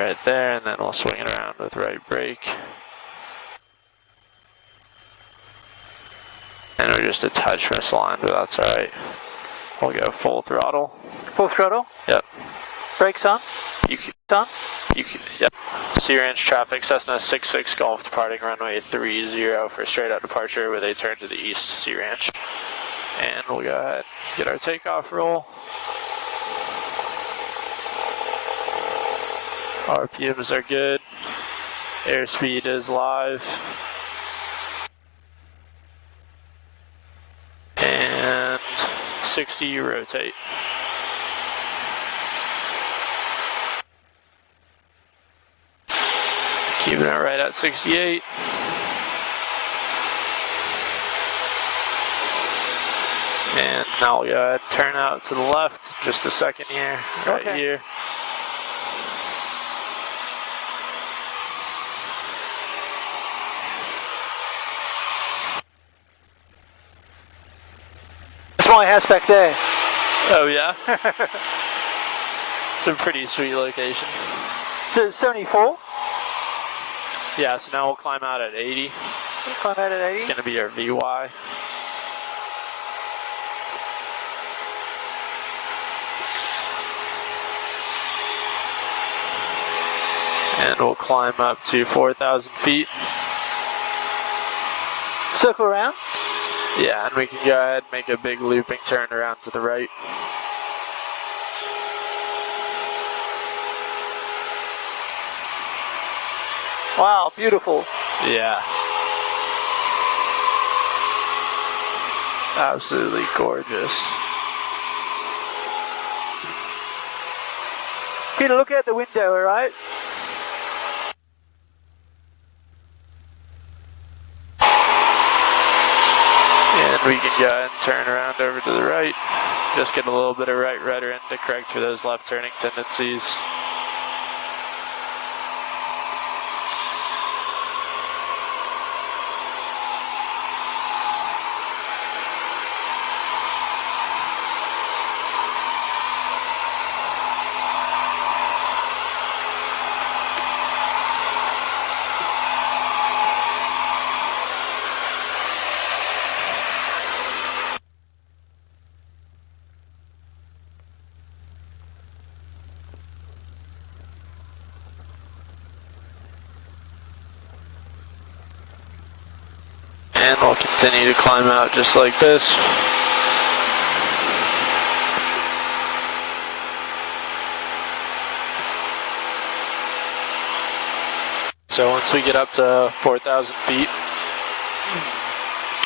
right there, and then we'll swing it around with right brake. And we're just a touch misaligned, but that's alright. We'll go full throttle. Full throttle? Yep. Brakes on? Yep. Sea Ranch traffic, Cessna 66 Golf departing runway 30 for straight out departure with a turn to the east, Sea Ranch. And we'll go ahead and get our takeoff roll. RPMs are good. Airspeed is live. And 60 rotate. Keeping it right at 68. And now we'll go ahead and turn out to the left just a second here, right here. That's my house back there. Oh yeah? It's a pretty sweet location. So 74? Yeah, so now we'll climb out at 80. We'll climb out at 80? It's going to be our VY. And we'll climb up to 4,000 feet. Circle around? Yeah, and we can go ahead and make a big looping turn around to the right. Wow, beautiful. Yeah. Absolutely gorgeous. Peter, look out the window, alright? And we can go ahead and turn around over to the right. Just get a little bit of right rudder in to correct for those left turning tendencies. And we'll continue to climb out just like this. So once we get up to 4,000 feet,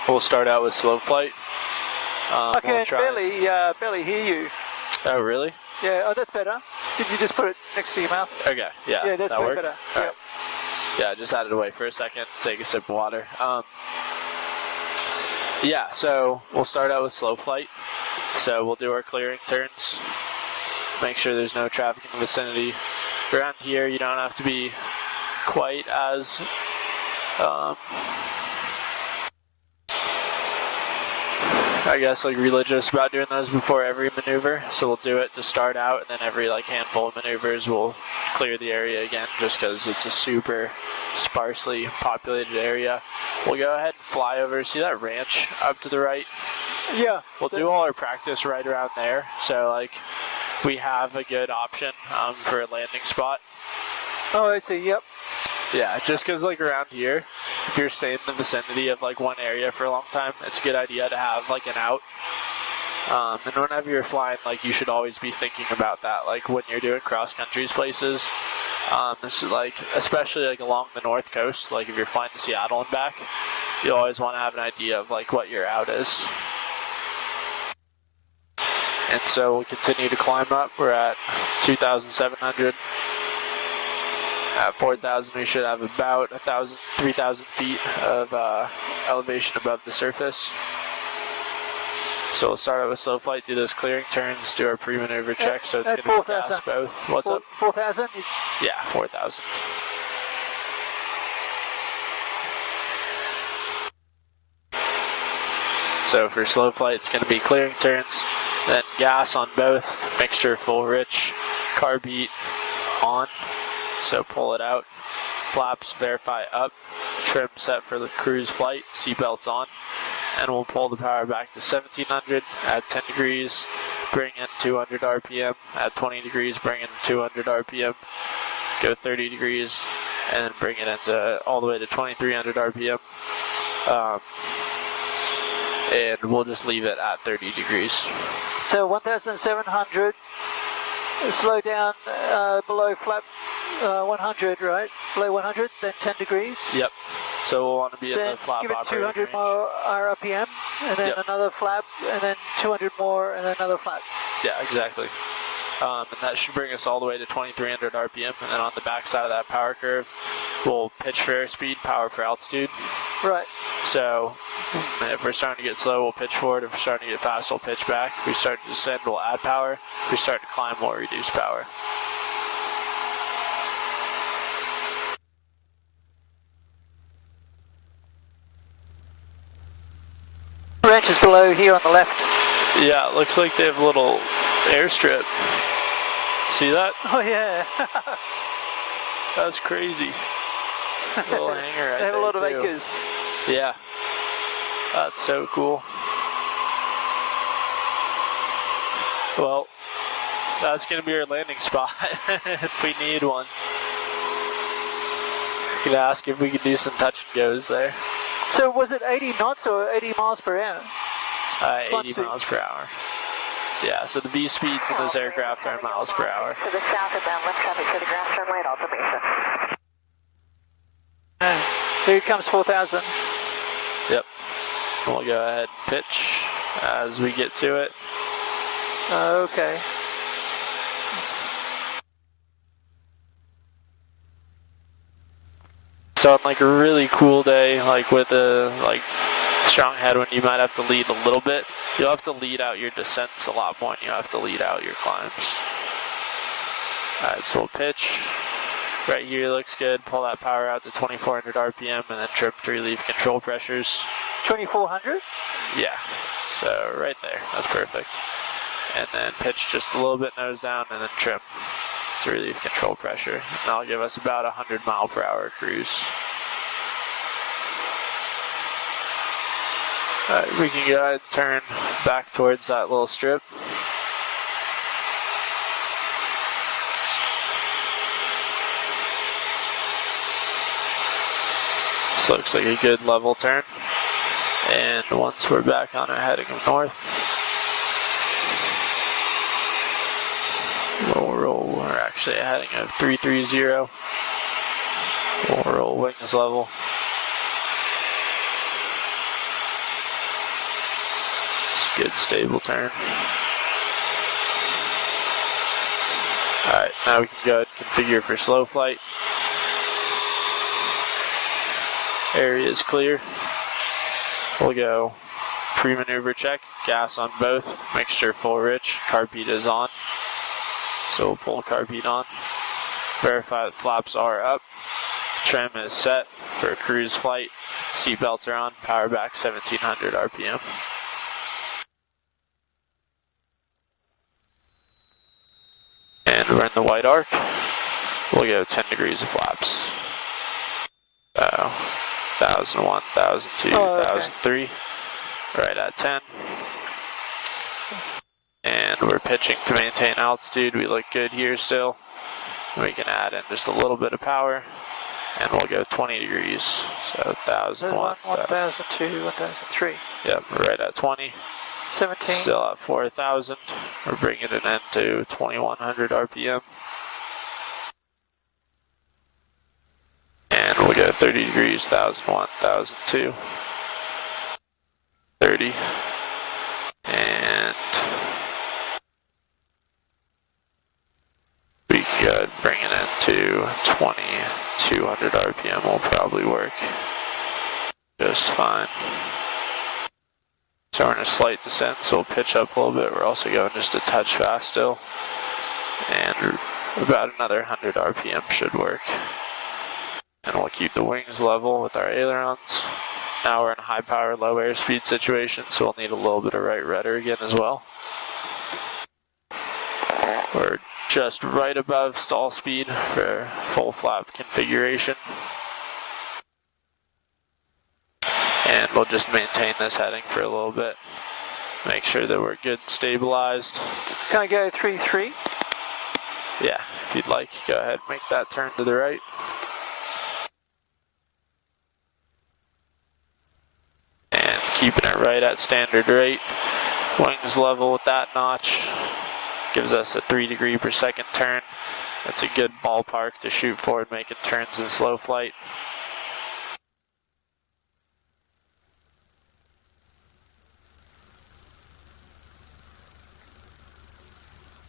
we'll start out with slow flight. I can barely hear you. Oh, really? Yeah, oh, that's better. Did you just put it next to your mouth? Okay, yeah. Yeah, that's that way work? better. All Yeah. right. Yeah, I just had it away for a second, take a sip of water. Yeah, so we'll start out with slow flight. So we'll do our clearing turns, make sure there's no traffic in the vicinity. Around here, you don't have to be quite as I guess like religious about doing those before every maneuver. So we'll do it to start out, and then every like handful of maneuvers we'll clear the area again, just because it's a super sparsely populated area. We'll go ahead and fly over. See that ranch up to the right? Yeah. We'll do all our practice right around there. So like we have a good option for a landing spot. Oh, I see. Yep. Yeah, just because like around here, if you're staying in the vicinity of like one area for a long time, it's a good idea to have like an out. And whenever you're flying, like you should always be thinking about that. Like when you're doing cross countries places, this is like especially like along the north coast. Like if you're flying to Seattle and back, you always want to have an idea of like what your out is. And so we'll continue to climb up. We're at 2,700. At 4,000, we should have about 3,000 feet of elevation above the surface. So we'll start out with slow flight, do those clearing turns, do our pre-maneuver check. So it's going to be gas both. What's up? 4,000? Yeah, 4,000. So for slow flight, it's going to be clearing turns, then gas on both, mixture full rich, carb heat on. So pull it out, flaps verify up, trim set for the cruise flight, seatbelts on, and we'll pull the power back to 1700 at 10 degrees, bring in 200 RPM, at 20 degrees bring in 200 RPM, go 30 degrees, and then bring it into all the way to 2300 RPM. And we'll just leave it at 30 degrees. So 1700, slow down below flap 100, right? Below 100, then 10 degrees. Yep. So we'll want to be then at the flap give it operating 200 range. more RPM, and then another flap, and then 200 more, and then another flap. Yeah, exactly. And that should bring us all the way to 2300 RPM. And then on the back side of that power curve, we'll pitch for airspeed, power for altitude. Right. So if we're starting to get slow, we'll pitch forward. If we're starting to get fast, we'll pitch back. If we start to descend, we'll add power. If we start to climb, we'll reduce power. Ranch is below here on the left. Yeah, it looks like they have a little airstrip. See that? Oh yeah. That's crazy. Little hangar right there. They have a lot too. of acres. Yeah. That's so cool. Well, that's going to be our landing spot if we need one. We could ask if we could do some touch and goes there. So was it 80 knots or 80 miles per hour? 80 miles per hour. Yeah, so the V speeds in this aircraft are miles per hour. To the south of downwind traffic to the grass runway at Alta Mesa. Here comes 4,000. Yep. We'll go ahead and pitch as we get to it. Okay. So on like a really cool day, like with a strong headwind, you might have to lead a little bit. You'll have to lead out your descents a lot more than you have to lead out your climbs. Alright, so we'll pitch. Right here looks good. Pull that power out to 2400 RPM and then trim to relieve control pressures. 2400? Yeah, so right there. That's perfect. And then pitch just a little bit nose down and then trim to relieve control pressure. And that'll give us about 100 mile per hour cruise. Alright, we can go ahead and turn back towards that little strip. This looks like a good level turn. And once we're back on our heading of north, we'll roll. We're actually a heading of 330. We'll roll wings level. It's a good stable turn. Alright, now we can go ahead and configure for slow flight. Area is clear. We'll go pre-maneuver check, gas on both, mixture full rich, carb is on. So we'll pull carb on. Verify that flaps are up. Trim is set for a cruise flight. Seatbelts are on, power back 1700 RPM. And we're in the white arc. We'll go 10 degrees of flaps. 1001, 1002, 1003, right at 10. And we're pitching to maintain altitude. We look good here still. We can add in just a little bit of power, and we'll go 20 degrees. So 1001, 1002, 1003. Yep, right at 20. 17. Still at 4,000. We're bringing it into 2100 RPM. And we'll go 30 degrees, 1001, 1002, 30, and we can go ahead and bring it into 2200 RPM will probably work just fine. So we're in a slight descent, so we'll pitch up a little bit. We're also going just a touch fast still, and about another 100 RPM should work. And we'll keep the wings level with our ailerons. Now we're in a high power, low airspeed situation, so we'll need a little bit of right rudder again as well. We're just right above stall speed for full flap configuration. And we'll just maintain this heading for a little bit. Make sure that we're good and stabilized. Can I go 3-3? Yeah, if you'd like, go ahead and make that turn to the right. And keeping it right at standard rate. Wings level with that notch. Gives us a 3 degree per second turn. That's a good ballpark to shoot forward, making turns in slow flight.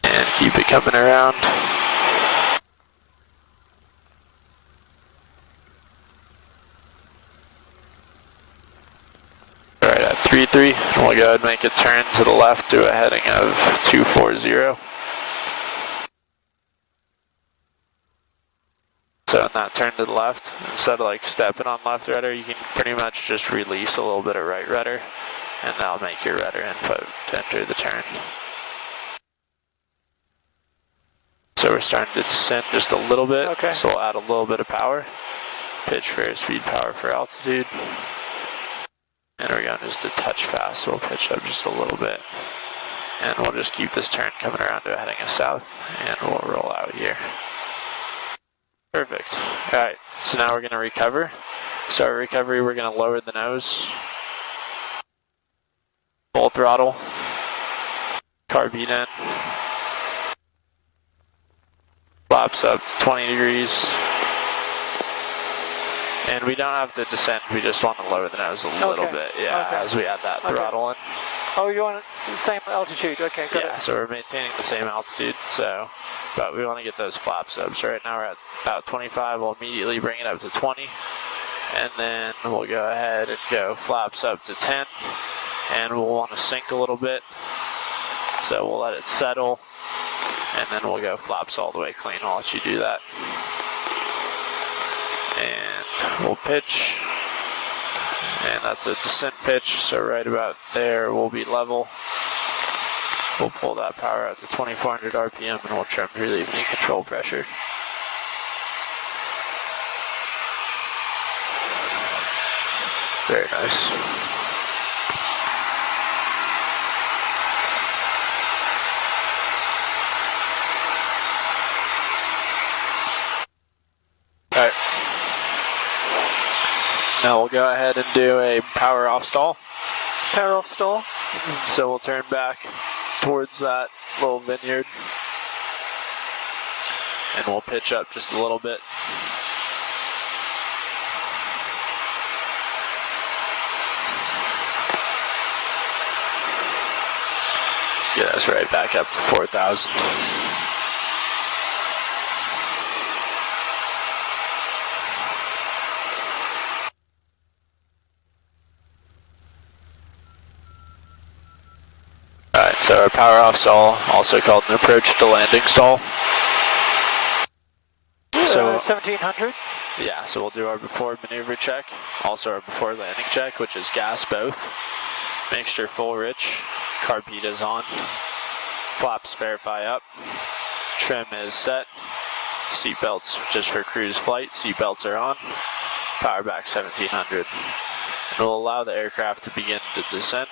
And keep it coming around. Right at 3-3, and we'll go ahead and make a turn to the left to a heading of 240. So in that turn to the left, instead of like stepping on left rudder, you can pretty much just release a little bit of right rudder, and that'll make your rudder input to enter the turn. So we're starting to descend just a little bit, okay. So we'll add a little bit of power. Pitch for airspeed, power for altitude. And we're going just a touch fast, so we'll pitch up just a little bit. And we'll just keep this turn coming around to a heading of south, and we'll roll out here. Perfect. Alright, so now we're going to recover. So our recovery, we're going to lower the nose. Full throttle. Carbine in. Flaps up to 20 degrees. And we don't have to descend, we just want to lower the nose a little bit, yeah, as we add that throttle in. Oh, you want the same altitude, okay, got it. Yeah, so we're maintaining the same altitude, so, but we want to get those flaps up. So right now we're at about 25, we'll immediately bring it up to 20, and then we'll go ahead and go flaps up to 10, and we'll want to sink a little bit, so we'll let it settle, and then we'll go flaps all the way clean. I'll let you do that. And we'll pitch, and that's a descent pitch, so right about there we'll be level. We'll pull that power out to 2400 RPM, and we'll trim relieve any control pressure. Very nice. Alright. Now we'll go ahead and do a power off stall. Power off stall. So we'll turn back towards that little vineyard, and we'll pitch up just a little bit. Get us right back up to 4,000. Alright, so our power off stall, also called an approach to landing stall. So 1700. yeah, so we'll do our before maneuver check, also our before landing check, which is gas both. Mixture full rich, carb is on, flaps verify up, trim is set, seat belts just for cruise flight, seat belts are on, power back 1700. And we'll allow the aircraft to begin to descend.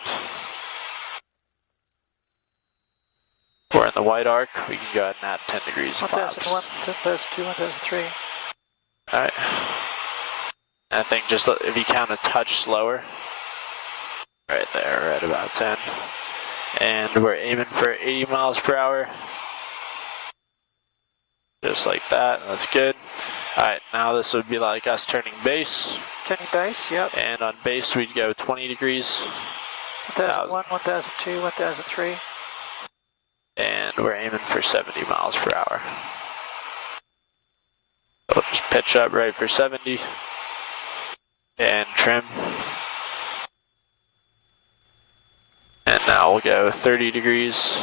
We're in the white arc, we can go ahead and add 10 degrees of flaps. 1001, 1002, 1003. Alright. I think just if you count a touch slower, right there, right about 10. And we're aiming for 80 miles per hour. Just like that, that's good. Alright, now this would be like us turning base. Turning base, yep. And on base we'd go 20 degrees. 1001, 1002, 1003. And we're aiming for 70 miles per hour. So we'll just pitch up right for 70. And trim. And now we'll go 30 degrees.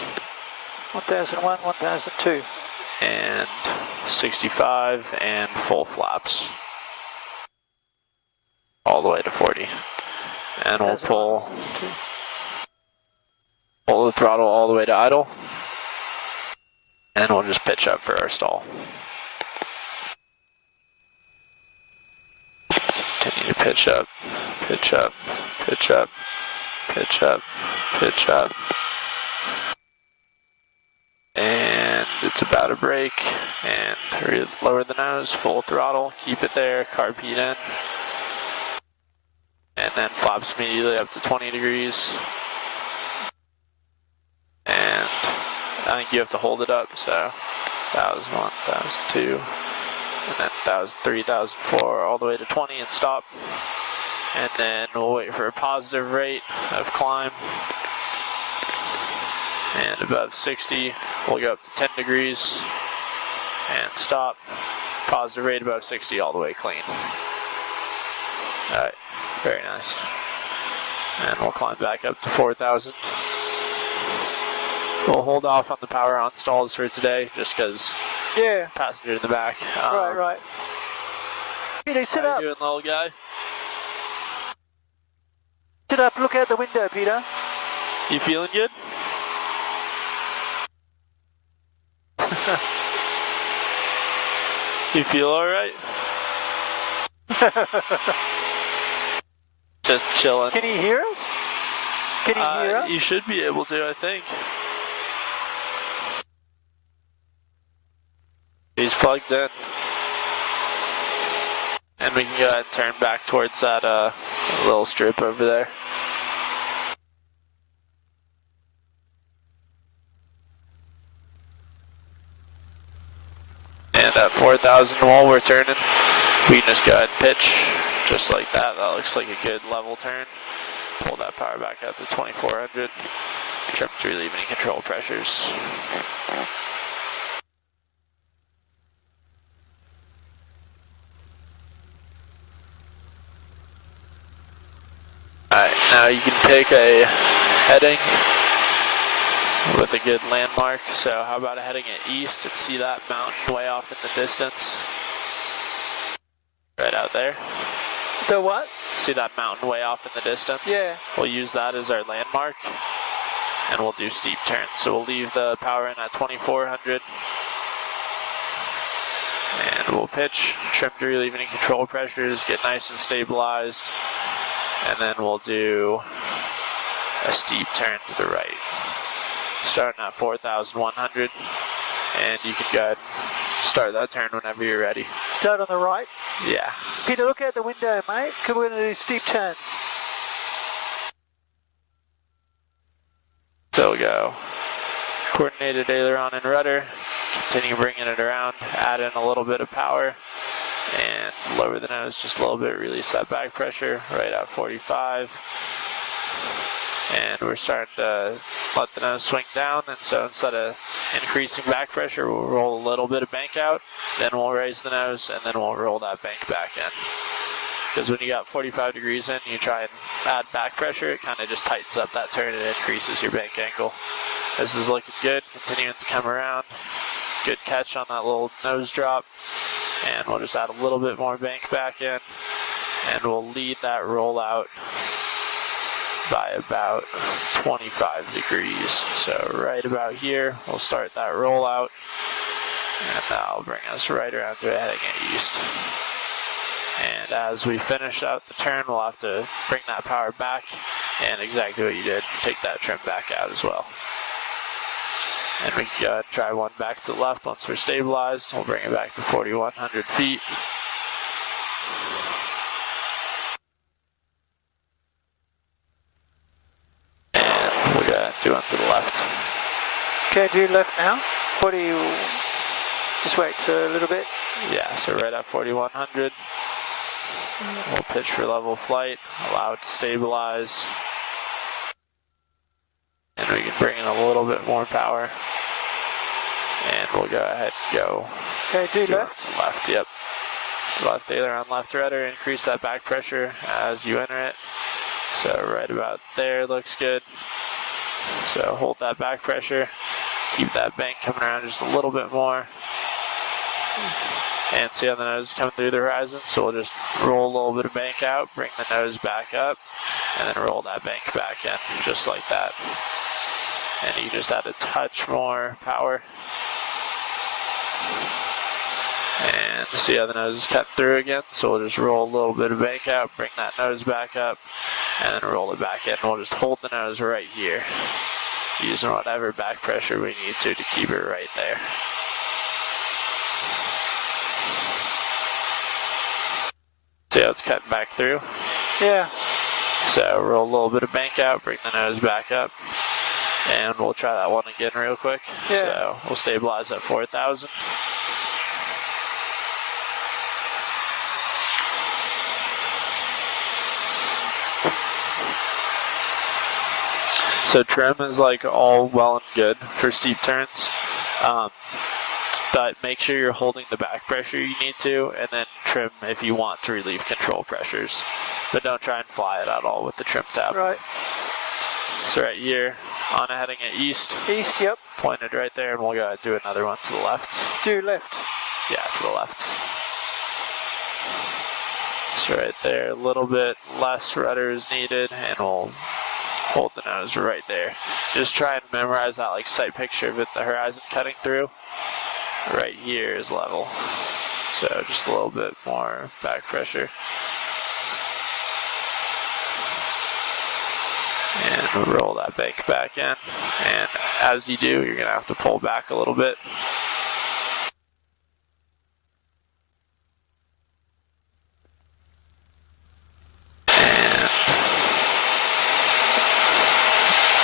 1001, 1002. And 65 and full flaps. All the way to 40. And we'll pull the throttle all the way to idle. And we'll just pitch up for our stall. Continue to pitch up, pitch up, pitch up, pitch up, pitch up. And it's about to break. And lower the nose, full throttle, keep it there, carb heat in. And then flaps immediately up to 20 degrees. And I think you have to hold it up, so 1,001, 1,002, and then 1,003, 1,004, all the way to 20 and stop. And then we'll wait for a positive rate of climb. And above 60, we'll go up to 10 degrees and stop. Positive rate above 60 all the way clean. Alright, very nice. And we'll climb back up to 4,000. We'll hold off on the power on stalls for today, just because passenger in the back. Right. Peter, sit up. How you doing, little guy? Sit up, look out the window, Peter. You feeling good? You feel alright? Just chilling. Can he hear us? Can he hear us? You should be able to, I think. He's plugged in. And we can go ahead and turn back towards that little strip over there. And at 4,000 while we're turning, we can just go ahead and pitch just like that. That looks like a good level turn. Pull that power back out to 2,400. Trim to relieve any control pressures. Alright, now you can pick a heading with a good landmark. So how about a heading at east and see that mountain way off in the distance? Right out there. The what? See that mountain way off in the distance? Yeah. We'll use that as our landmark, and we'll do steep turns. So we'll leave the power in at 2,400, and we'll pitch, trim to relieve any control pressures, get nice and stabilized, and then we'll do a steep turn to the right. Starting at 4,100, and you can go ahead and start that turn whenever you're ready. Start on the right? Yeah. Peter, look out the window, mate, because we're going to do steep turns. So we'll go coordinated aileron and rudder, continue bringing it around, add in a little bit of power, and lower the nose just a little bit, release that back pressure right at 45. And we're starting to let the nose swing down, and so instead of increasing back pressure, we'll roll a little bit of bank out, then we'll raise the nose, and then we'll roll that bank back in. Because when you got 45 degrees in, you try and add back pressure, it kind of just tightens up that turn and increases your bank angle. This is looking good, continuing to come around. Good catch on that little nose drop, and we'll just add a little bit more bank back in, and we'll lead that roll out by about 25 degrees. So right about here, we'll start that rollout, and that'll bring us right around to a heading at east. And as we finish out the turn, we'll have to bring that power back, and exactly what you did, take that trim back out as well. And we can go ahead and try one back to the left once we're stabilized. We'll bring it back to 4,100 feet. Do one to the left. Okay, do left now. 40, just wait a little bit. Yeah, so right at 4,100. We'll pitch for level flight, allow it to stabilize. And we can bring in a little bit more power. And we'll go ahead and go. Okay, do left. To the left, yep. Left aileron, left rudder, increase that back pressure as you enter it. So right about there looks good. So hold that back pressure, keep that bank coming around just a little bit more, and see how the nose is coming through the horizon. So we'll just roll a little bit of bank out, bring the nose back up, and then roll that bank back in, just like that. And you just add a touch more power, see how the nose is cut through again, so we'll just roll a little bit of bank out, bring that nose back up, and then roll it back in. We'll just hold the nose right here, using whatever back pressure we need to keep it right there. See how it's cutting back through? Yeah. So roll a little bit of bank out, bring the nose back up, and we'll try that one again real quick. Yeah. So we'll stabilize at 4,000. So trim is like all well and good for steep turns, but make sure you're holding the back pressure you need to, and then trim if you want to relieve control pressures. But don't try and fly it at all with the trim tab. Right. So right here, on a heading at east. East, yep. Pointed right there, and we'll go ahead and do another one to the left. Do left. Yeah, to the left. So right there, a little bit less rudder is needed, and we'll hold the nose right there. Just try and memorize that like sight picture of it, the horizon cutting through. Right here is level. So just a little bit more back pressure. And roll that bank back in. And as you do, you're going to have to pull back a little bit. And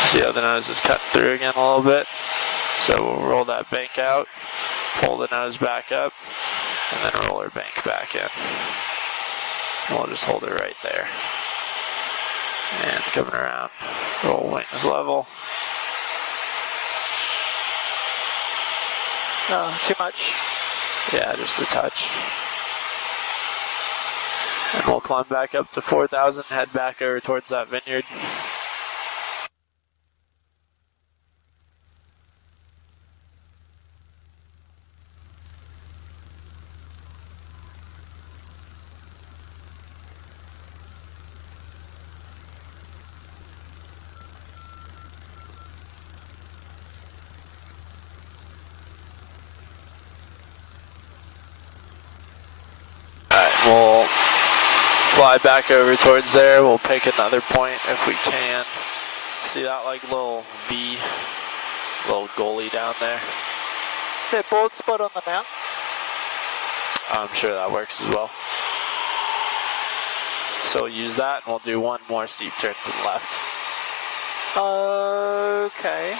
see how the nose is cut through again a little bit. So we'll roll that bank out, pull the nose back up, and then roll our bank back in. And we'll just hold it right there. And coming around, roll wings level. Oh, too much. Yeah, just a touch. And we'll climb back up to 4,000, head back over towards that vineyard. We'll fly back over towards there. We'll pick another point if we can. See that like little V, little goalie down there? Is there a board spot on the mount? I'm sure that works as well. So we'll use that, and we'll do one more steep turn to the left. Okay.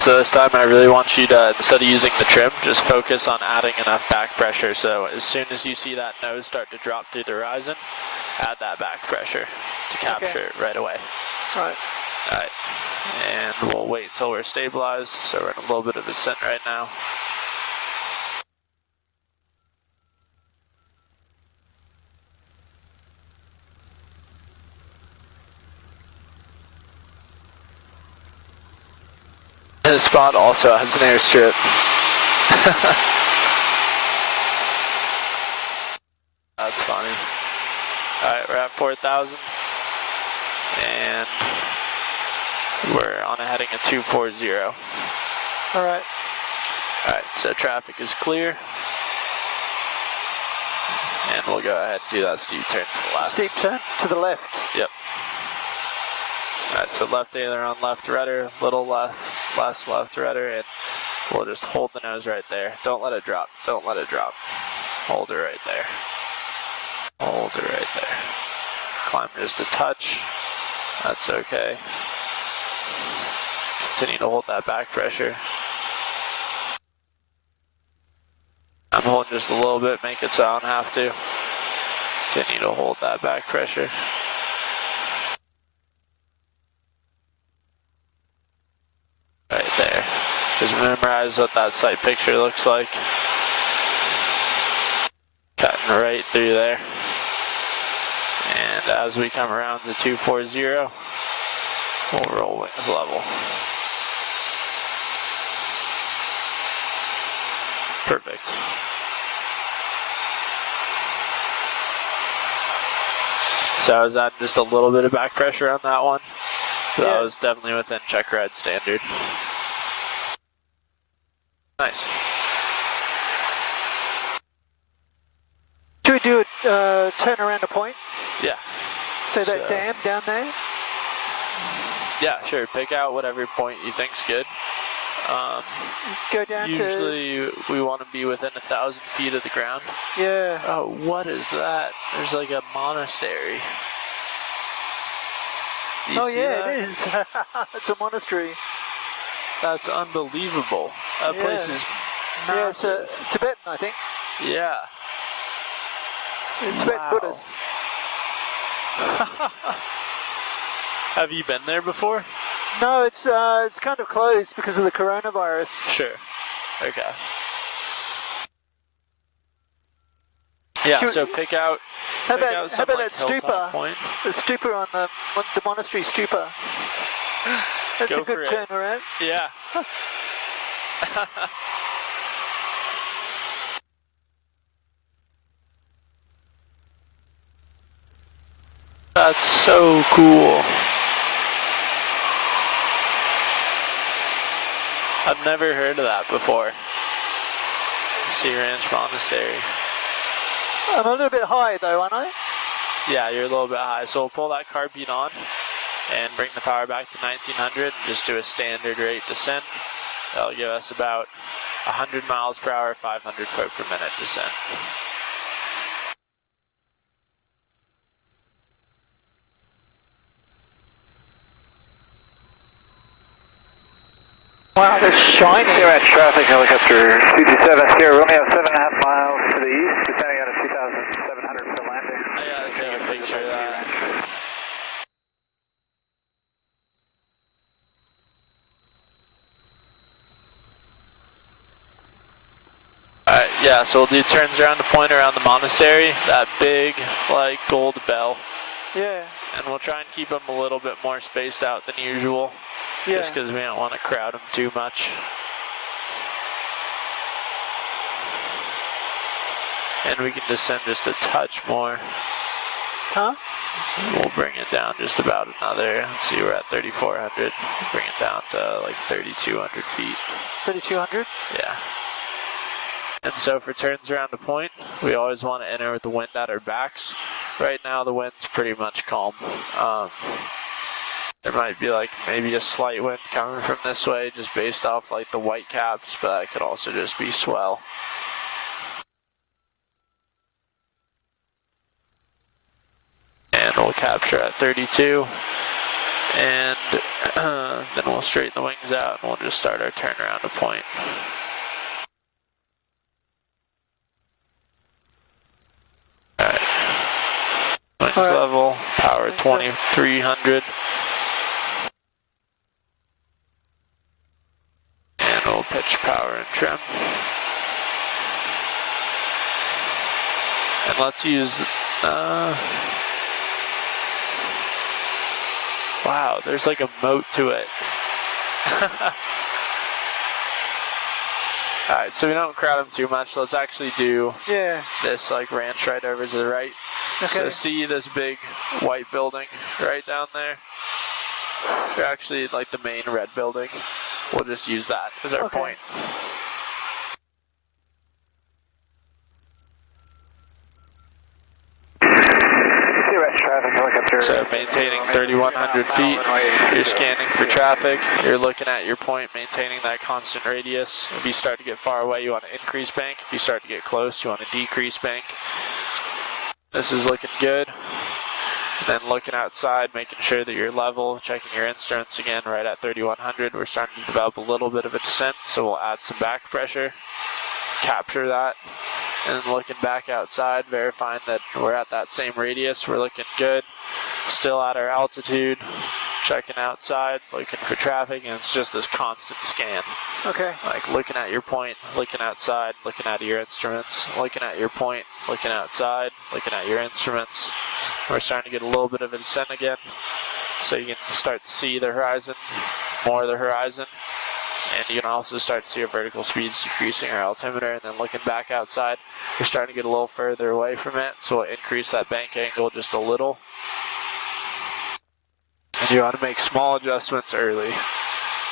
So this time I really want you to, instead of using the trim, just focus on adding enough back pressure. So as soon as you see that nose start to drop through the horizon, add that back pressure to capture it right away. Right. Alright, and we'll wait until we're stabilized. So we're in a little bit of ascent right now. This spot also has an airstrip. That's funny. Alright, we're at 4,000. And we're on a heading of 240. Alright. Alright, so traffic is clear. And we'll go ahead and do that steep turn to the left. Steep turn to the left. Yep. Alright, so left aileron, left rudder, little left, left rudder, and we'll just hold the nose right there. Don't let it drop. Don't let it drop. Hold it right there. Hold it right there. Climb just a touch. That's okay. Continue to hold that back pressure. I'm holding just a little bit, make it so I don't have to. Continue to hold that back pressure. Right there. Just memorize what that sight picture looks like. Cutting right through there. And as we come around to 240, we'll roll wings level. Perfect. So I was adding just a little bit of back pressure on that one. So that Yeah. was definitely within check ride standard. Nice. Should we do a turn around a point? Yeah. So that dam down there? Yeah, sure. Pick out whatever point you think's good. Go down Usually we want to be within 1,000 feet of the ground. Yeah. Oh, what is that? There's like a monastery. Do you see that? It is. It's a monastery. That's unbelievable. That place is Yeah, it's massive. Tibetan, I think. Yeah. It's Tibetan Buddhist. Have you been there before? No, it's kind of closed because of the coronavirus. Sure. Okay. Yeah, so pick out. How pick about, out how some, about like, that hilltop stupa? point. The stupa on the monastery stupa. That's Go a good for it. turnaround. Yeah. That's so cool. I've never heard of that before. Sea Ranch Monastery. I'm a little bit high though, aren't I? Yeah, you're a little bit high. So we'll pull that carbine on and bring the power back to 1900 and just do a standard rate descent. That'll give us about 100 miles per hour, 500 foot per minute descent. Wow, that's shiny. Here at traffic, helicopter 227 here. We only have 7.5 miles to the east, descending out of 2,700 for landing. I gotta take a picture of that. Alright, yeah, so we'll do turns around the point around the monastery, that big, like, gold bell. Yeah. And we'll try and keep them a little bit more spaced out than usual. Yeah. Just because we don't want to crowd them too much. And we can descend just a touch more. Huh? We'll bring it down just about another. Let's see, we're at 3,400. Bring it down to like 3,200 feet. 3,200? Yeah. And so for turns around the point, we always want to enter with the wind at our backs. Right now the wind's pretty much calm. There might be like maybe a slight wind coming from this way just based off like the white caps, but that could also just be swell. And we'll capture at 32. And then we'll straighten the wings out and we'll just start our turn around a point. Alright. Wings level, power 2,300. And we'll pitch power and trim. And let's use, wow, there's like a moat to it. Alright, so we don't crowd them too much. Let's actually do this like ranch right over to the right. Okay. So see this big white building right down there? They're actually like the main red building. We'll just use that as our point. So maintaining 3,100 feet, you're scanning for traffic, you're looking at your point, maintaining that constant radius. If you start to get far away, you want to increase bank. If you start to get close, you want to decrease bank. This is looking good. Then looking outside, making sure that you're level, checking your instruments again right at 3,100. We're starting to develop a little bit of a descent, so we'll add some back pressure, capture that. And then looking back outside, verifying that we're at that same radius, we're looking good. Still at our altitude, checking outside, looking for traffic, and it's just this constant scan. Okay. Like looking at your point, looking outside, looking at your instruments, looking at your point, looking outside, looking at your instruments. We're starting to get a little bit of a descent again, so you can start to see the horizon, more of the horizon. And you can also start to see our vertical speeds decreasing, our altimeter, and then looking back outside, we're starting to get a little further away from it, so we'll increase that bank angle just a little. And You want to make small adjustments early.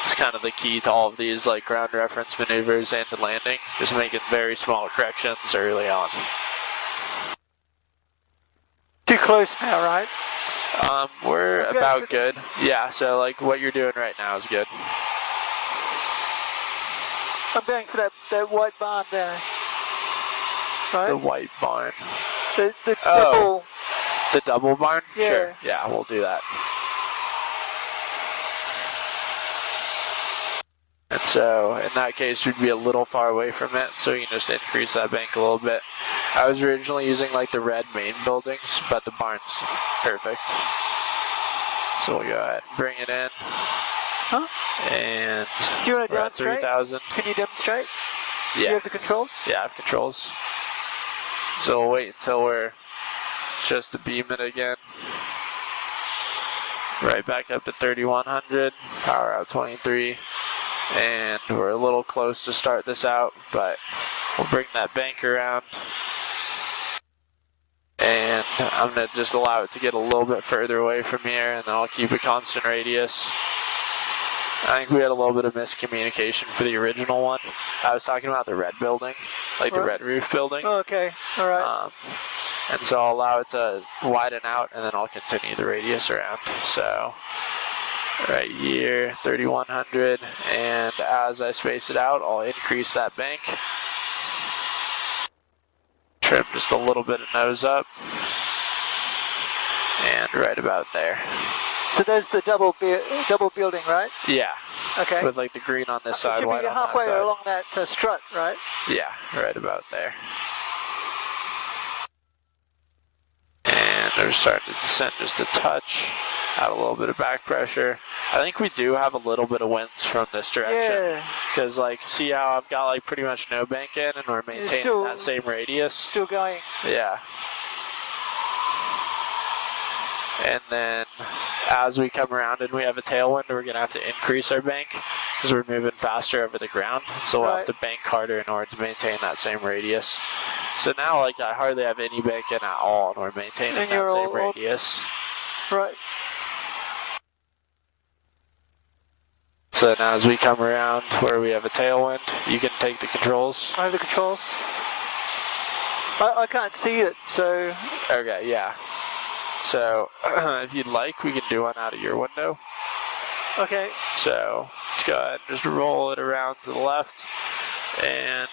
It's kind of the key to all of these like ground reference maneuvers and to landing. Just making very small corrections early on. Too close now, right? We're Okay, about good. Yeah, so like what you're doing right now is good. I'm going for that white barn there. Right? The white barn. The Oh. double. The double barn? Yeah. Sure. Yeah, we'll do that. And so in that case, we'd be a little far away from it, so we can just increase that bank a little bit. I was originally using like the red main buildings, but the barn's perfect. So we'll go ahead and bring it in. Huh? And Do you want to we're at demonstrate? 3,000. Can you demonstrate? Yeah. Do you have the controls? Yeah, I have controls. So we'll wait until we're just to beam it again. Right back up to 3,100, power out 23. And we're a little close to start this out, but we'll bring that bank around. And I'm going to just allow it to get a little bit further away from here, and then I'll keep a constant radius. I think we had a little bit of miscommunication for the original one. I was talking about the red building, like the red roof building. Oh, okay, all right. And so I'll allow it to widen out, and then I'll continue the radius around. So right here, 3,100, and as I space it out, I'll increase that bank. Trim just a little bit of nose up, and right about there. So there's the double building, right? Yeah. Okay. With like the green on this side, Should white be on that halfway side. along that strut, right? Yeah, right about there. And they're starting to descend just a touch. Add a little bit of back pressure. I think we do have a little bit of winds from this direction. Yeah. Because like, see how I've got like pretty much no bank in and we're maintaining still, that same radius? Still going. Yeah. And then as we come around and we have a tailwind, we're going to have to increase our bank because we're moving faster over the ground. So we'll have to bank harder in order to maintain that same radius. So now like I hardly have any bank in at all and we're maintaining and that same radius. Right. So now as we come around where we have a tailwind, you can take the controls. I have the controls. I can't see it, so... Okay, yeah. So if you'd like, we can do one out of your window. Okay. So let's go ahead and just roll it around to the left. And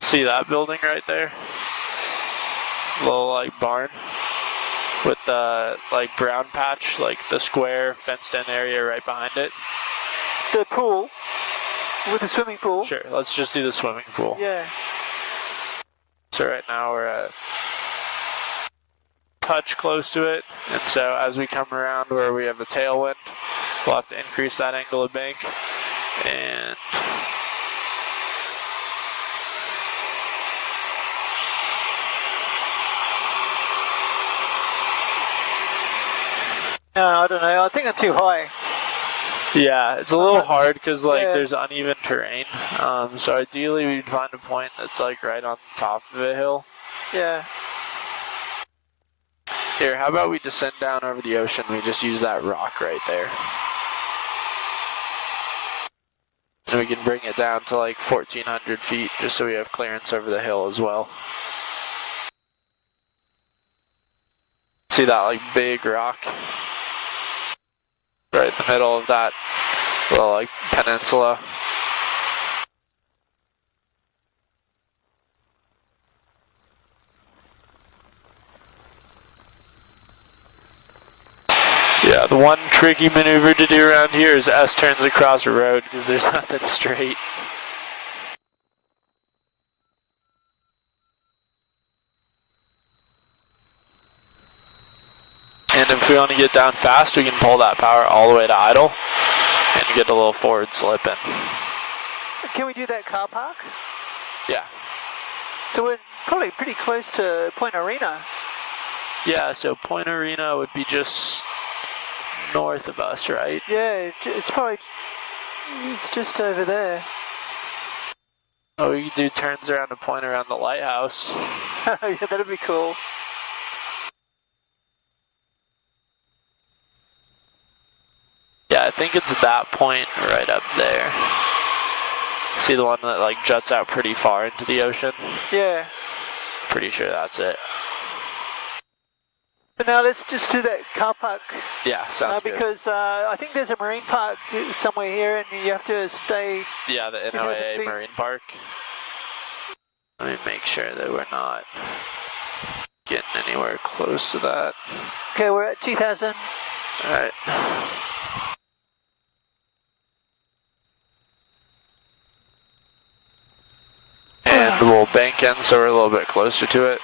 see that building right there? Little like barn with the like brown patch, like the square fenced in area right behind it. The pool with the swimming pool. Sure, let's just do the swimming pool. Yeah. So right now we're at touch close to it, and so as we come around where we have a tailwind, we'll have to increase that angle of bank. And No, I don't know. I think I'm too high. yeah, it's a little hard because like Yeah. there's uneven terrain. So ideally we'd find a point that's like right on the top of a hill. Yeah. Here, how about we descend down over the ocean? We just use that rock right there. And we can bring it down to like 1,400 feet just so we have clearance over the hill as well. See that like big rock? Right in the middle of that little like peninsula. Yeah, the one tricky maneuver to do around here is S turns across a road because there's nothing straight. And if we want to get down fast, we can pull that power all the way to idle and get a little forward slip in. Can we do that car park? Yeah. So we're probably pretty close to Point Arena. Yeah, so Point Arena would be just north of us, right? Yeah, it's probably, it's just over there. Oh, we can do turns around to point around the lighthouse. Yeah, that'd be cool. Yeah, I think it's that point right up there. See the one that like juts out pretty far into the ocean? Yeah. Pretty sure that's it. So now let's just do that car park. Yeah, sounds good. Because I think there's a marine park somewhere here and you have to stay... Yeah, the NOAA Marine Park. Let me make sure that we're not getting anywhere close to that. Okay, we're at 2,000. Alright. And we'll bank in so we're a little bit closer to it.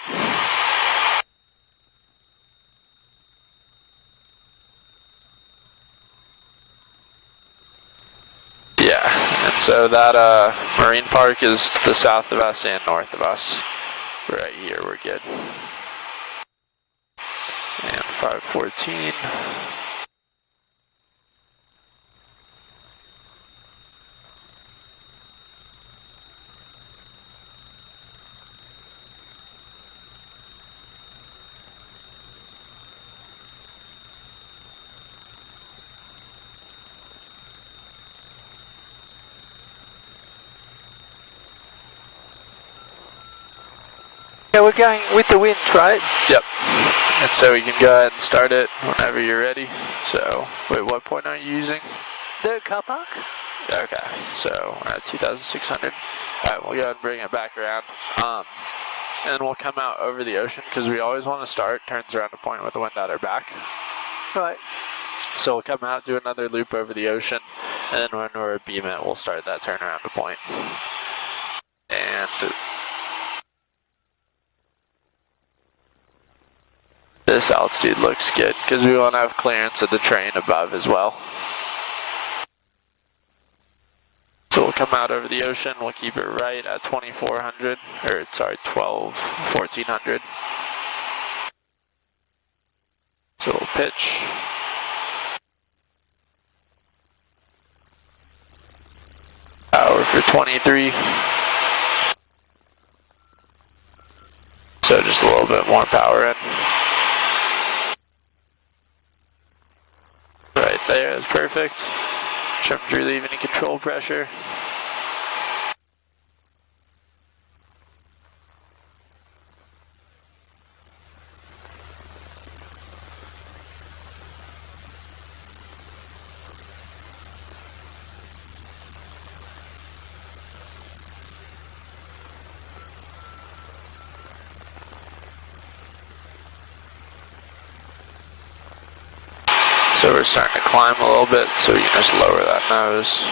Yeah, and so that marine park is to the south of us and north of us. Right here, we're good. And 514. Yeah, we're going with the wind, right? Yep. And so we can go ahead and start it whenever you're ready. So, wait, what point are you using? The car park? Okay, so we're at 2,600. Alright, we'll go ahead and bring it back around. And then we'll come out over the ocean because we always want to start, turns around a point with the wind at our back. Right. So we'll come out, do another loop over the ocean, and then when we're beam it, we'll start that turnaround to point. And this altitude looks good because we want to have clearance of the terrain above as well. So we'll come out over the ocean, we'll keep it right at 2,400, or sorry, 1,400. So we'll pitch. Power for 23. So just a little bit more power in. Right there is perfect. Trim to relieve any control pressure. So we're starting to climb a little bit, so we can just lower that nose.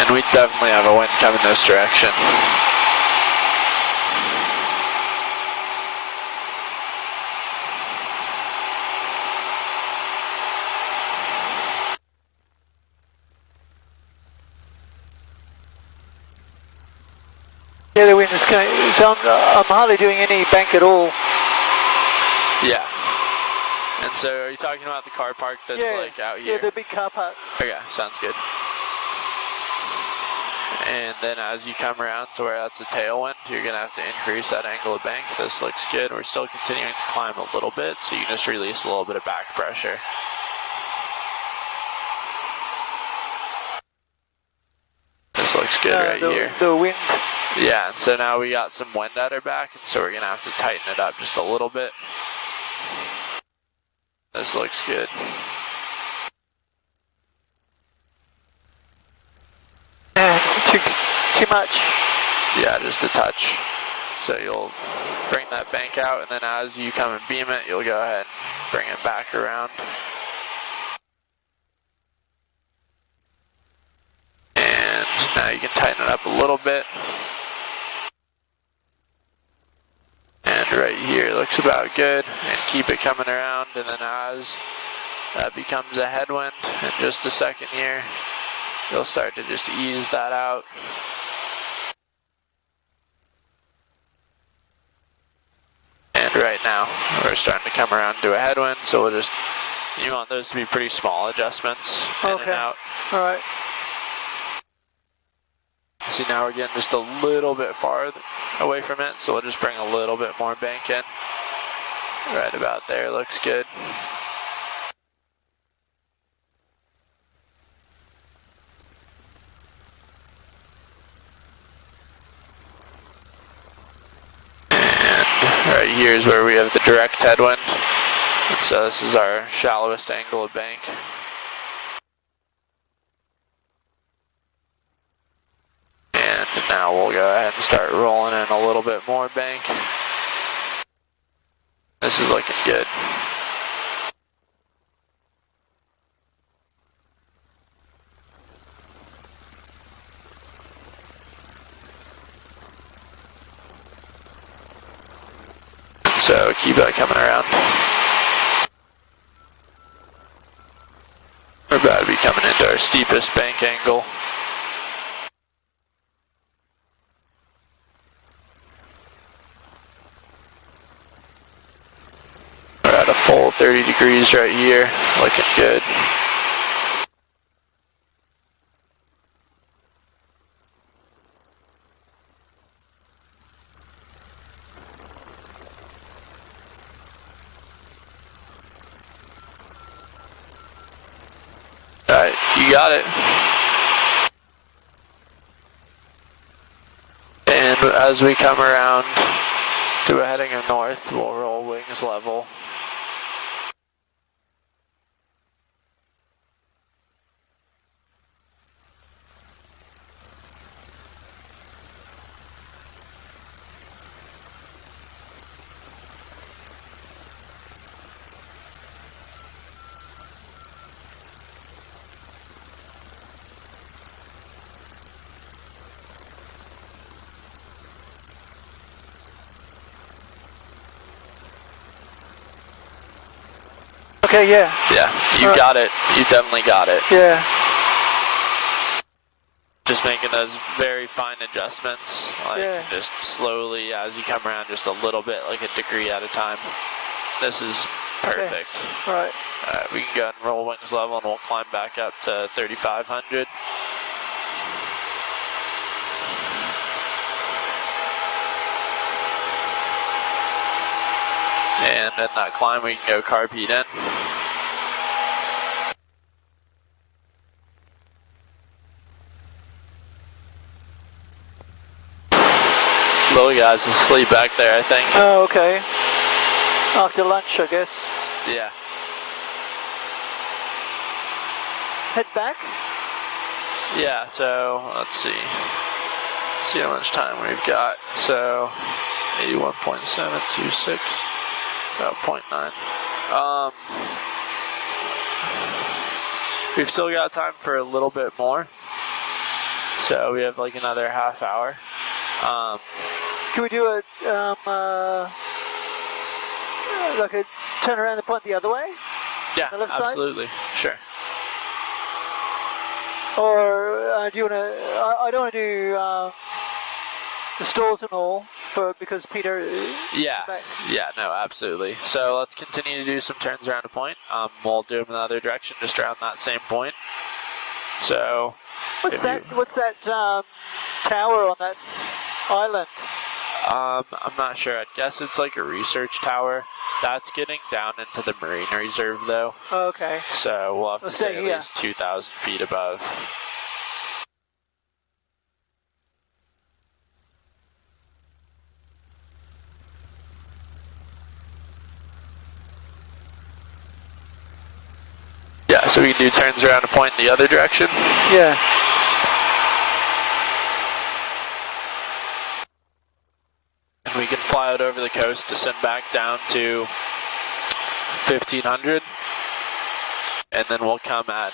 And we definitely have a wind coming this direction. Yeah, the wind is going, so I'm hardly doing any bank at all. Yeah. And so are you talking about the car park that's like out here? Yeah, the big car park. Okay, sounds good. And then as you come around to where that's a tailwind, you're going to have to increase that angle of bank. This looks good. We're still continuing to climb a little bit, so you can just release a little bit of back pressure. This looks good right here. The wind. Yeah, and so now we got some wind at our back, and so we're going to have to tighten it up just a little bit. This looks good. Too much. Yeah, just a touch. So you'll bring that bank out, and then as you come and beam it, you'll go ahead and bring it back around. And now you can tighten it up a little bit. And right here looks about good, and keep it coming around, and then as that becomes a headwind in just a second here, you'll start to just ease that out. And right now, we're starting to come around to a headwind, so we'll just, you want those to be pretty small adjustments in and out. Alright. See, now we're getting just a little bit far away from it, so we'll just bring a little bit more bank in. Right about there, looks good. And right here is where we have the direct headwind. And so this is our shallowest angle of bank. And now we'll go ahead and start rolling in a little bit more bank. This is looking good. So keep that coming around. We're about to be coming into our steepest bank angle. We're at a full 30 degrees right here, looking good. Alright, you got it. And as we come around to a heading of north, we'll roll wings level. Okay, yeah. Yeah, you got it. You definitely got it. Yeah. Just making those very fine adjustments, like Yeah. just slowly as you come around, just a little bit, like a degree at a time. This is perfect. All right. Alright, we can go ahead and roll wings level and we'll climb back up to 3,500. And in that climb we can go carb heat in. Little guy's asleep back there, I think. Oh, okay. After lunch, I guess. Yeah. Head back. Yeah, so let's see. See how much time we've got. So 81.726, about 0.9. We've still got time for a little bit more. So we have like another half hour. Can we do a like a turn around and point the other way? Yeah, The left side? absolutely. Sure. Or do you want to? I don't want to do the stalls and all because Peter. Yeah, Back. yeah, no, absolutely. So let's continue to do some turns around a point. We'll do them in the other direction, just around that same point. So. What's that? What's that tower on that island? I'm not sure. I'd guess it's like a research tower. That's getting down into the marine reserve though. Oh, okay. So we'll have to Let's stay stay at here. least 2,000 feet above. Yeah, so we can do turns around a point in the other direction. Yeah. And we can fly out over the coast, descend back down to 1,500. And then we'll come at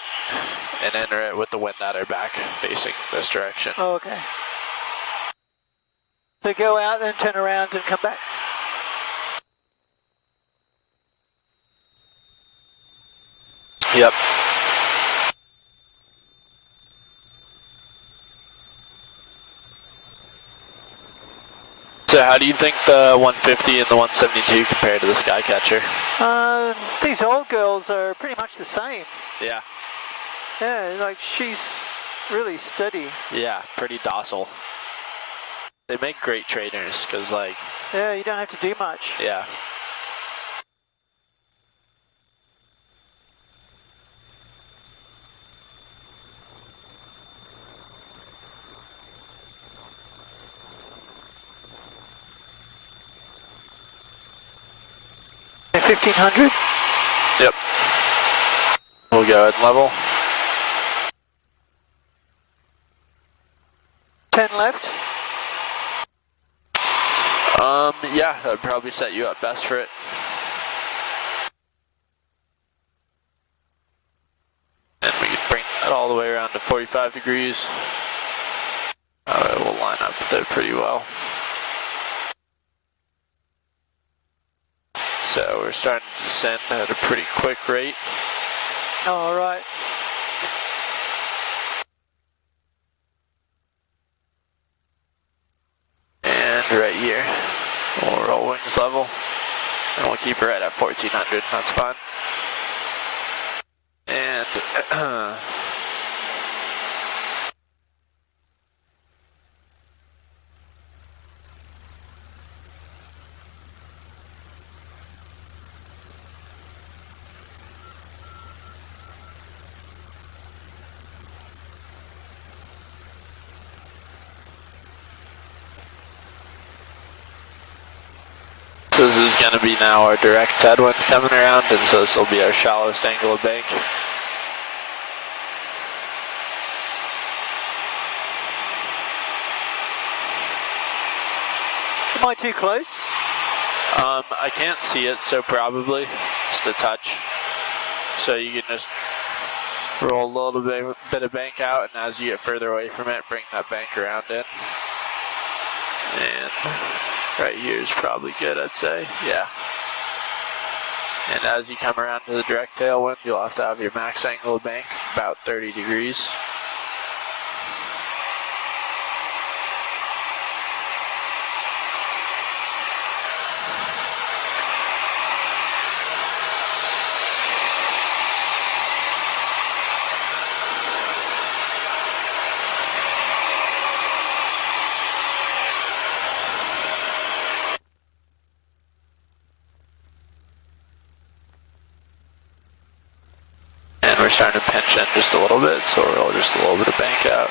and enter it with the wind at our back facing this direction. Oh, okay. So go out and turn around and come back. Yep. So how do you think the 150 and the 172 compare to the Skycatcher? These old girls are pretty much the same. Yeah. Yeah, like she's really steady. Yeah, pretty docile. They make great trainers because, like, Yeah, you don't have to do much. yeah. Okay, 1500. Yep. We'll go ahead and level. 10 left. Yeah, that would probably set you up best for it. And we can bring that all the way around to 45 degrees. Alright, we'll line up there pretty well. So we're starting to descend at a pretty quick rate. All right. And right here, we'll roll wings level. And we'll keep her right at 1400, that's fine. And so this is going to be now our direct headwind coming around, and so this will be our shallowest angle of bank. Am I too close? I can't see it, so probably just a touch. So you can just roll a little bit of bank out, and as you get further away from it, bring that bank around in. And right here is probably good, I'd say. Yeah. And as you come around to the direct tailwind, you'll have to have your max angle of bank about 30 degrees. And we're starting to pinch in just a little bit, so we'll roll just a little bit of bank out.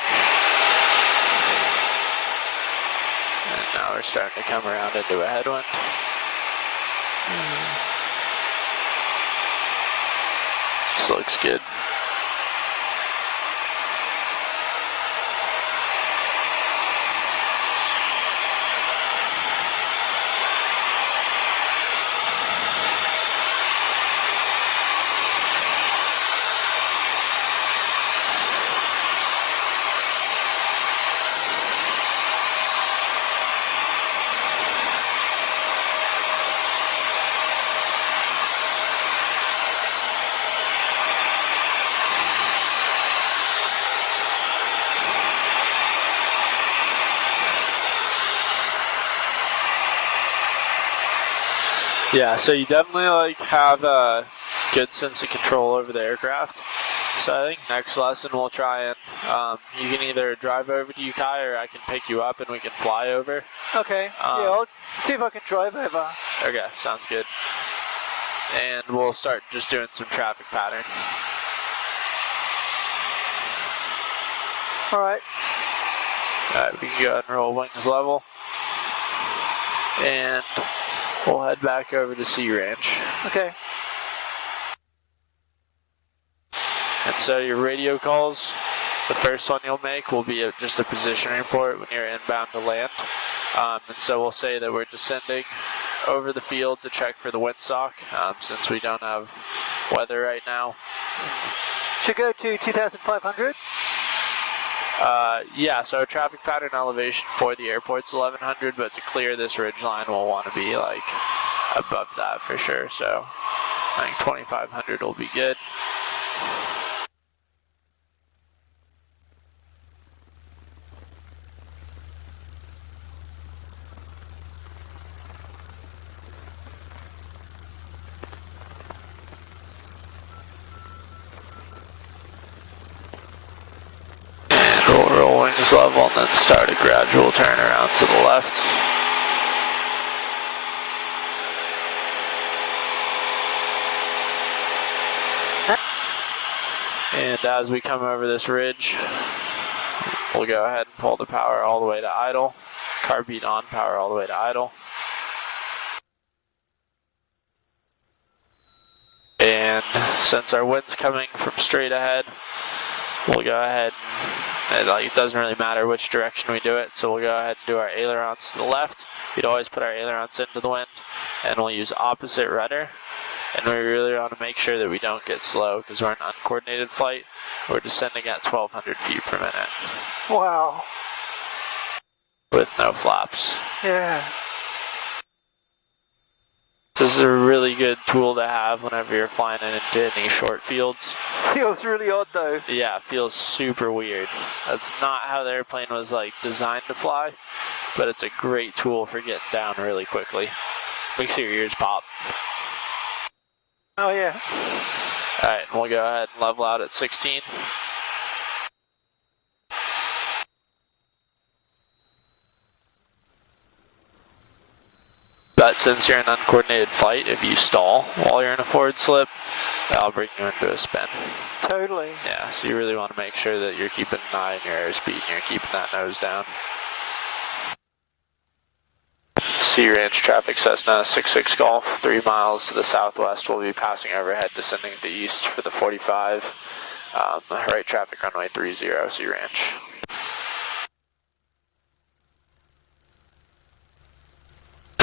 And now we're starting to come around into a headwind. This looks good. Yeah, so you definitely like have a good sense of control over the aircraft. So I think next lesson we'll try and you can either drive over to Ukiah or I can pick you up and we can fly over. Okay. Yeah, I'll see if I can drive over. Okay, sounds good. And we'll start just doing some traffic pattern. All right. Alright, we can go ahead and roll wings level. And we'll head back over to Sea Ranch. Okay. And so your radio calls, the first one you'll make will be just a position report when you're inbound to land. And so we'll say that we're descending over the field to check for the windsock, since we don't have weather right now. Should go to 2,500. Yeah, so our traffic pattern elevation for the airport's 1100, but to clear this ridge line, we'll want to be like above that for sure. So I think 2500 will be good. wings level and then start a gradual turn around to the left. And as we come over this ridge, we'll go ahead and pull the power all the way to idle. Carb beat on, power all the way to idle. And since our wind's coming from straight ahead, we'll go ahead and it doesn't really matter which direction we do it, so we'll go ahead and do our ailerons to the left. We'd always put our ailerons into the wind, and we'll use opposite rudder. And we really want to make sure that we don't get slow because we're in uncoordinated flight. We're descending at 1,200 feet per minute. Wow. With no flaps. Yeah. This is a really good tool to have whenever you're flying into any short fields. Feels really odd though. Yeah, it feels super weird. That's not how the airplane was like designed to fly, but it's a great tool for getting down really quickly. Makes your ears pop. Oh yeah. Alright, we'll go ahead and level out at 16. But since you're in uncoordinated flight, if you stall while you're in a forward slip, that'll bring you into a spin. Totally. Yeah, so you really want to make sure that you're keeping an eye on your airspeed and you're keeping that nose down. Sea Ranch traffic, Cessna 66 Golf, 3 miles to the southwest. We'll be passing overhead, descending to the east for the 45. Right traffic, runway 30, Sea Ranch.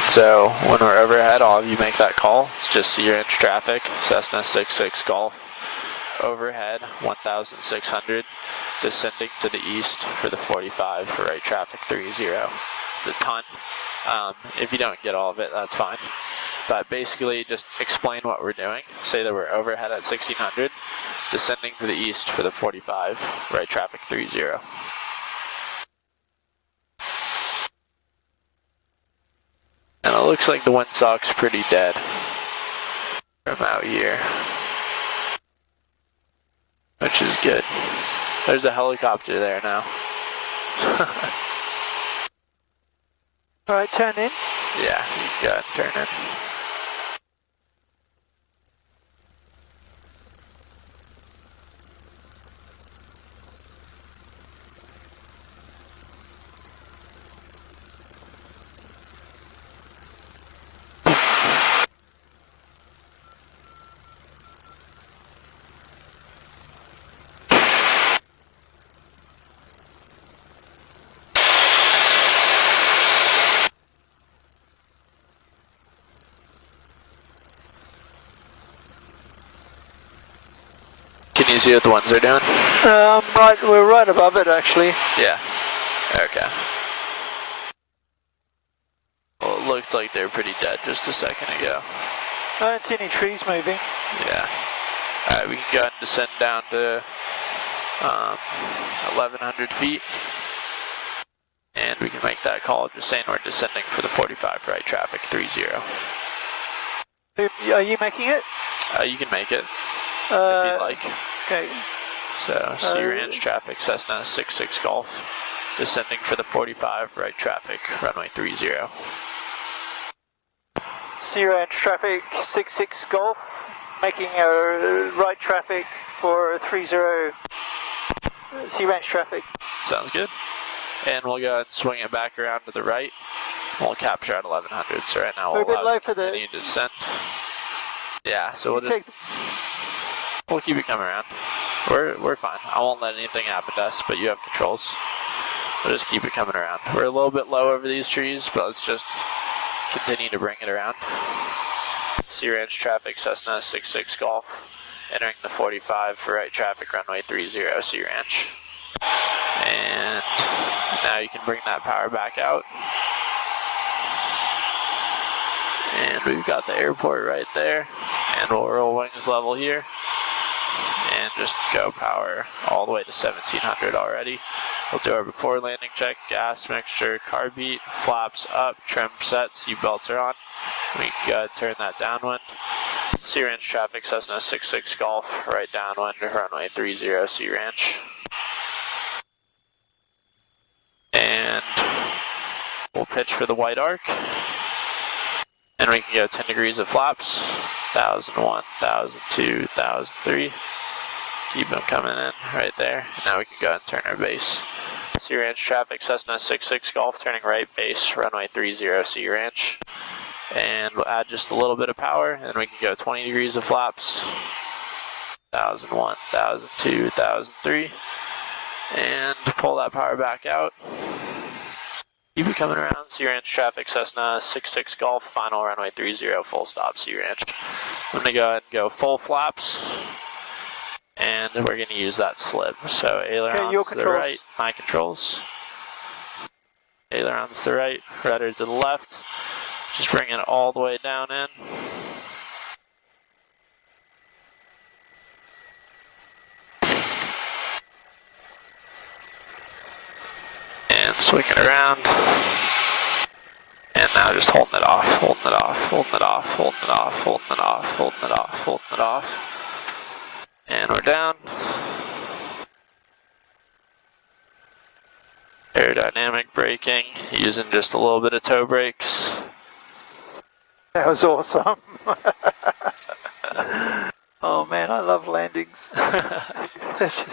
So when we're overhead, all of you make that call. It's just Sea Ranch traffic, Cessna 66 Golf, overhead 1,600, descending to the east for the 45 for right traffic 30. It's a ton. If you don't get all of it, that's fine. But basically, just explain what we're doing. Say that we're overhead at 1,600, descending to the east for the 45, right traffic 30. And it looks like the windsock's pretty dead from out here, which is good. There's a helicopter there now. Alright, turn in. Yeah, you can go ahead and turn in. Can you see what the ones are doing? Right, we're right above it actually. Yeah. Okay. Well, it looked like they were pretty dead just a second ago. I don't see any trees moving. Yeah. Alright, we can go ahead and descend down to 1,100 feet. And we can make that call just saying we're descending for the 45 right traffic 30. Are you making it? You can make it if you'd like. Okay. So, Sea Ranch traffic, Cessna 66 Golf, descending for the 45 right traffic, runway 30. Sea Ranch traffic 66 Golf, making a right traffic for 30. Sea Ranch traffic. Sounds good. And we'll go ahead and swing it back around to the right. We'll capture at 1100. So right now We're a bit we'll low allow for the... continue to descend. Yeah, so we'll keep it coming around. We're fine. I won't let anything happen to us, but you have controls. We'll just keep it coming around. We're a little bit low over these trees, but let's just continue to bring it around. Sea Ranch traffic, Cessna 66 Golf, entering the 45 for right traffic, runway 30, Sea Ranch. And now you can bring that power back out. And we've got the airport right there. And we'll roll wings level here. And just go power all the way to 1,700 already. We'll do our before landing check, gas mixture, carb beat, flaps up, trim set, seat belts are on. We can go ahead and turn that downwind. Sea Ranch traffic, Cessna 66 Golf, right downwind, runway 30, Sea Ranch. We'll pitch for the white arc. And we can go 10 degrees of flaps. 1001, 1002, 1003. Keep them coming in right there. Now we can go ahead and turn our base. Sea Ranch traffic, Cessna 66 Golf, turning right, base, runway 30, Sea Ranch. And we'll add just a little bit of power, and we can go 20 degrees of flaps. 1001, 1002, 1003. And pull that power back out. Keep it coming around, Sea Ranch traffic, Cessna 66 Golf, final runway 30, full stop, Sea Ranch. I'm going to go ahead and go full flaps. And we're going to use that slip. So ailerons to the right, my controls. Ailerons to the right, rudder to the left. Just bring it all the way down in. And swing it around. And now just holding it off, holding it off, holding it off, holding it off, holding it off, holding it off, holding it off. And we're down. Aerodynamic braking, using just a little bit of toe brakes. That was awesome. Oh man, I love landings. They're just